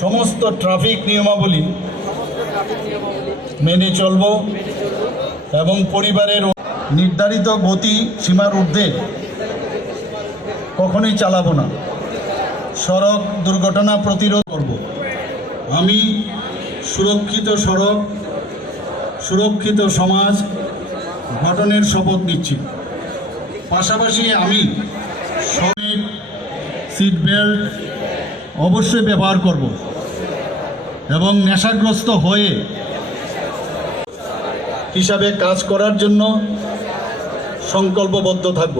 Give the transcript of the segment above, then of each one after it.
সমস্ত ট্রাফিক নিয়মাবলী মেনে চলব এবং পরিবারের নির্ধারিত গতি সীমার ঊর্ধ্বে কখনোই চালাবো না। সড়ক দুর্ঘটনা প্রতিরোধ করব। আমি সুরক্ষিত সড়ক, সুরক্ষিত সমাজ গঠনের শপথ নিচ্ছি। পাশাপাশি আমি সবাই সিট বেল্ট অবশ্যই ব্যবহার করব এবং নেশাগ্রস্ত হয়ে হিসাবে কাজ করার জন্য সংকল্পবদ্ধ থাকব।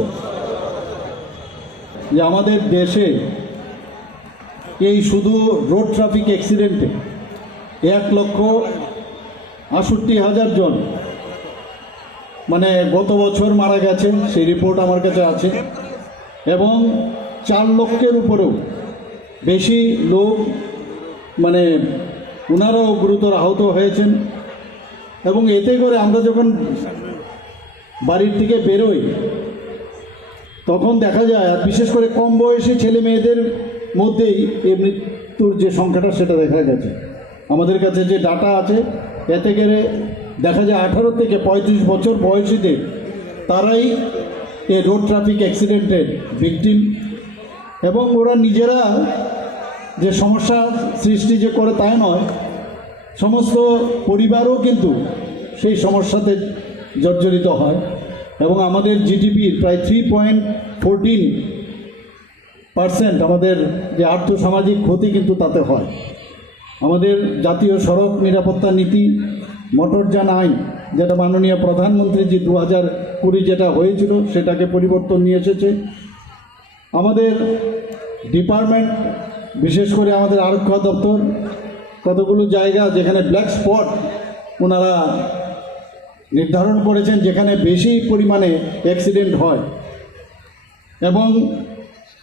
যে আমাদের দেশে এই শুধু রোড ট্রাফিক অ্যাক্সিডেন্টে 1,68,000 জন মানে গত বছর মারা গেছেন, সেই রিপোর্ট আমার কাছে আছে, এবং 4 লক্ষের উপরেও বেশি লোক মানে ওনারাও গুরুতর আহত হয়েছেন। এবং এতে করে আমরা যখন বাড়ির থেকে বেরোই তখন দেখা যায়, বিশেষ করে কম বয়সী ছেলে মেয়েদের মধ্যেই এই মৃত্যুর যে সংখ্যাটা সেটা দেখা গেছে। আমাদের কাছে যে ডাটা আছে এতে করে দেখা যায় 18 থেকে 35 বছর বয়সীদের তারাই এই রোড ট্রাফিক অ্যাক্সিডেন্টের ভিকটিম, এবং ওরা নিজেরা যে সমস্যা সৃষ্টি যে করে তাই নয়, সমস্ত পরিবারও কিন্তু সেই সমস্যাতে জর্জরিত হয়। এবং আমাদের জিডিপির প্রায় 3.14% আমাদের যে আর্থসামাজিক ক্ষতি কিন্তু তাতে হয়। আমাদের জাতীয় সড়ক নিরাপত্তা নীতি, মোটরযান আইন, যেটা মাননীয় প্রধানমন্ত্রী যে 2020 যেটা হয়েছিল সেটাকে পরিবর্তন নিয়ে এসেছে। আমাদের ডিপার্টমেন্ট, বিশেষ করে আমাদের আরক্ষা দপ্তর কতগুলো জায়গা যেখানে ব্ল্যাক স্পট ওনারা নির্ধারণ করেছেন যেখানে বেশি পরিমাণে অ্যাক্সিডেন্ট হয়, এবং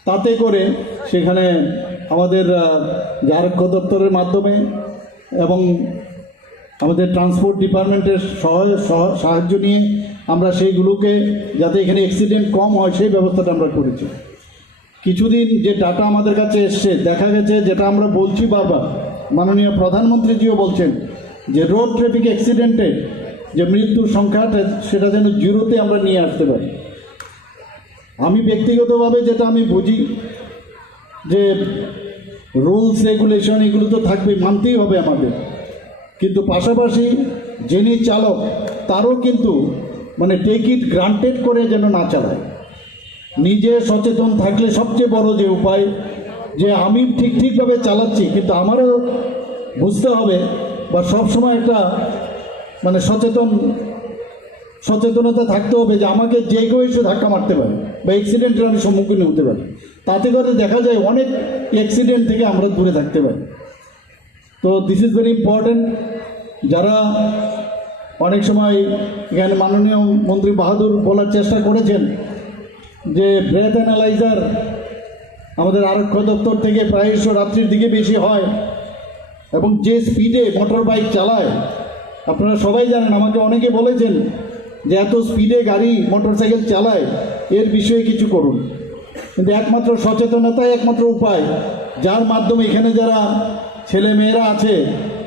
তাতে করে সেখানে আমাদের যে আরক্ষা দপ্তরের মাধ্যমে এবং আমাদের ট্রান্সপোর্ট ডিপার্টমেন্টের সাহায্য নিয়ে আমরা সেইগুলোকে যাতে এখানে অ্যাক্সিডেন্ট কম হয় সেই ব্যবস্থাটা আমরা করেছি। কিছুদিন যে ডাটা আমাদের কাছে এসছে দেখা গেছে, যেটা আমরা বলছি বারবার, মাননীয় প্রধানমন্ত্রীজিও বলছেন যে রোড ট্রাফিক অ্যাক্সিডেন্টে যে মৃত্যুর সংখ্যাটা সেটা যেন 0-তে আমরা নিয়ে আসতে পারি। আমি ব্যক্তিগতভাবে যেটা আমি বুঝি যে রুলস রেগুলেশন এগুলো তো থাকবে, মানতেই হবে আমাদের, কিন্তু পাশাপাশি যিনি চালক তারও কিন্তু মানে টেক ইট গ্রান্টেড করে যেন না চালায়। নিজে সচেতন থাকলে সবচেয়ে বড় যে উপায়, যে আমি ঠিকভাবে চালাচ্ছি, কিন্তু আমারও বুঝতে হবে বা সবসময় একটা মানে সচেতনতা থাকতে হবে যে আমাকে যে কেউ এসে ধাক্কা মারতে পারে বা অ্যাক্সিডেন্টের আমি সম্মুখীন হতে পারি। তাতে করে দেখা যায় অনেক অ্যাক্সিডেন্ট থেকে আমরা দূরে থাকতে পারি। তো দিস ইজ ভেরি ইম্পর্ট্যান্ট। যারা অনেক সময় এখানে মাননীয় মন্ত্রী বাহাদুর বলার চেষ্টা করেছেন যে ব্রেথ অ্যানালাইজার আমাদের আরক্ষা দপ্তর থেকে প্রায়শ রাত্রির দিকে বেশি হয়, এবং যে স্পিডে মোটর বাইক চালায় আপনারা সবাই জানেন, আমাকে অনেকে বলেছেন যে এত স্পিডে গাড়ি মোটরসাইকেল চালায়, এর বিষয়ে কিছু করুন। কিন্তু একমাত্র সচেতনতাই একমাত্র উপায়, যার মাধ্যমে এখানে যারা ছেলে মেয়েরা আছে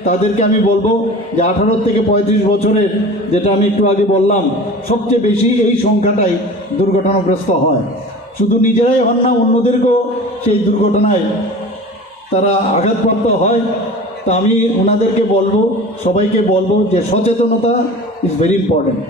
তাদেরকে আমি বলবো যে 18 থেকে 35 বছরের, যেটা আমি একটু আগে বললাম, সবচেয়ে বেশি এই সংখ্যাটাই দুর্ঘটনাগ্রস্ত হয়। শুধু নিজেরাই হন না, অন্যদেরকেও সেই দুর্ঘটনায় তারা আঘাতপ্রাপ্ত হয়। তা আমি ওনাদেরকে বলবো, সবাইকে বলবো যে সচেতনতা ইজ ভেরি ইম্পর্ট্যান্ট।